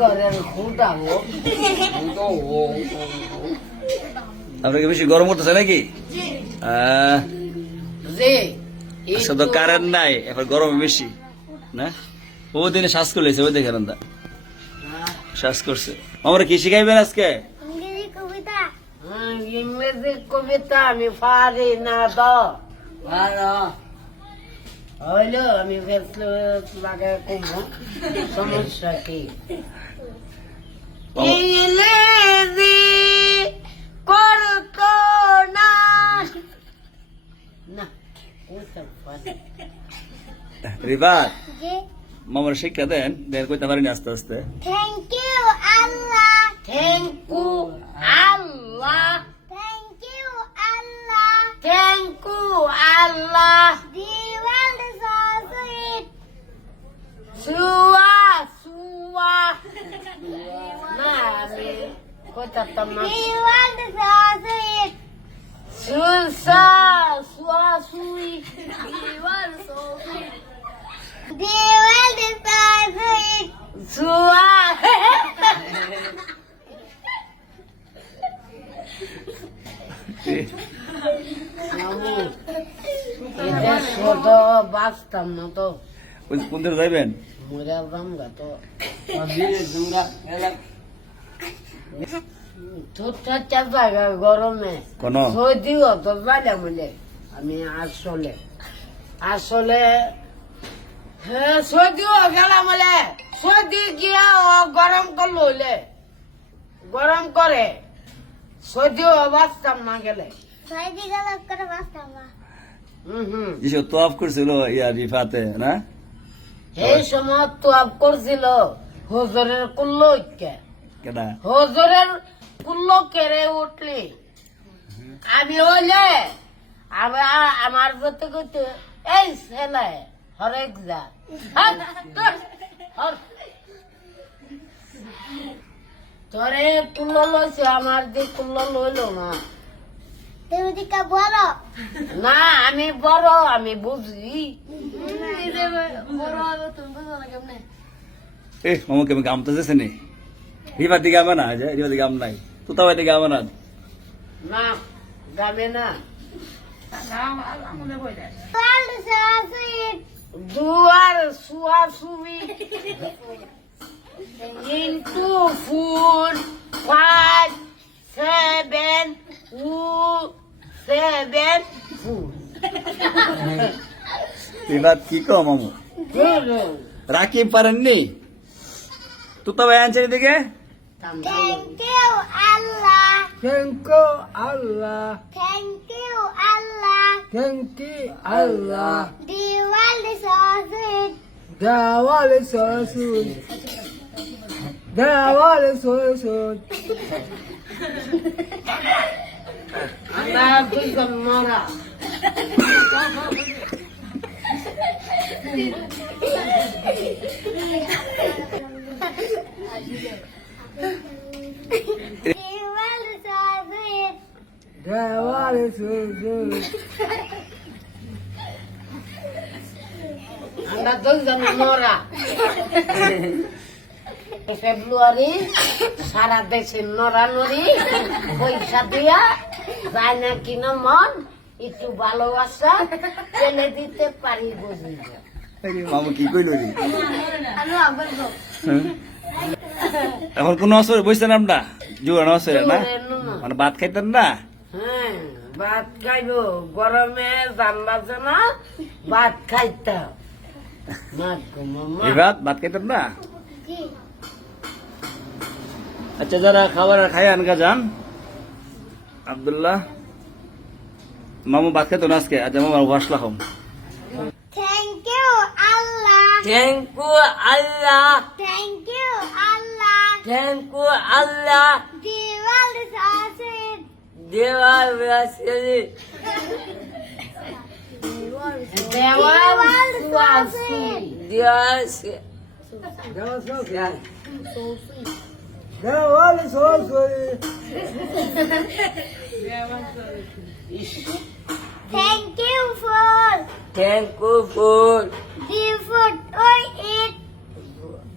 ঘরের আপনাকে বেশি গরম করতেছে নাকি? আহ, তো কারেন্ট নাই এবার গরম বেশি না? ও দিনে শ্বাস করলেছে ওই দেখেন দা শ্বাস করছে। আমরা কি শিখাইবেন আজকে? ইংরেজি কবিতা। হ্যাঁ, ইংরেজি কবিতা আমি পারি না তো। ভালো হইল আমি বেসলে লাগে কমো সমস্যা কি? ইংরেজি করতো না। না যে মামার শিক্ষা দেন দেন কইতে পারিনি আস্তে আস্তে। Thank you Allah thank you Allah thank you Allah thank you Allah the world is so sweet সুয়া সুয়া না আমি কইতাম না সুসা সুয়া সুই the world is so sweet সুয়া আমি এটা ছোট বাঁচতাম না তো কোন দিকে যাইবেন মরে ছোট্টা জায়গা গরমে। কোন? যদিও তো জানে বলে আমি আসলে আসলে হ্যাঁ গেলাম বলে সর্দি গিয়া গরম করল হইলে। গরম করে সর্দিও বাঁচতাম না গেলে। দিকে করে বাঁচতাম না। যেসব তোয়াফ করছিল ইয়া রিফাতে না? এই সময় তো আপ করছিল হজরের কুল্লো ঐক্যে। কেডা? হজরের কুল্লো কেড়ে উঠলি। আমি হইলে আমার করতে করতে এই ছেলে হরেক যা। তোরে কুল্লো লইছে আমার যে কুল্লো লইলো না। তুমি দিকে বড়? না আমি বড় আমি বুঝি। বড় তুমি বুঝো না কেমনে? এ মামা কেমন গাম তো যেছে নি? রিফার দিকে আমা না যে রিফার দিকে আম নাই তুতা ভাই দিকে আমা না না না ওয়ার্ল্ড ইজ সো সুইট দুয়ার সুয়া সুবি into food five seven two seven food Rifat কি কো মামু রাকিব পারেননি তুতা ভাই আনছে দিকে Thank you, Allah. Thank you, Allah. Thank you, Allah. Thank you, Allah. The world is awesome. The world is awesome. The world is awesome. Allah Hafiz Amara. Thank you. আমরা দুজন মরা ফেব্রুয়ারি সারা দেশে নড়ানড়ি পয়সা দিয়া যায় না কিনা মন একটু ভালোবাসা ফেলে দিতে পারি বুঝি মামু কি কইল রে আমি আবার গো? এখন কোনো অসর বসছেন আপনারা জুয়ান অসর না? মানে ভাত খাইতেন না? হ্যাঁ ভাত খাইব। গরমে জানলাছে না ভাত খাইতাম। ভাত না? আচ্ছা যারা খাবার খাই আনকা যান। আবদুল্লাহ মামু ভাত খাইতো না আজকে? আজ মামা ওয়াসলা হম। Thank you Allah thank you Allah thank you Allah thank you Allah the world is so sweet দেওয়াল রাসেলি দেওয়াল সুয়াসি দেওয়াল দেওয়াল সুয়াসি thank you for thank you for the food ওই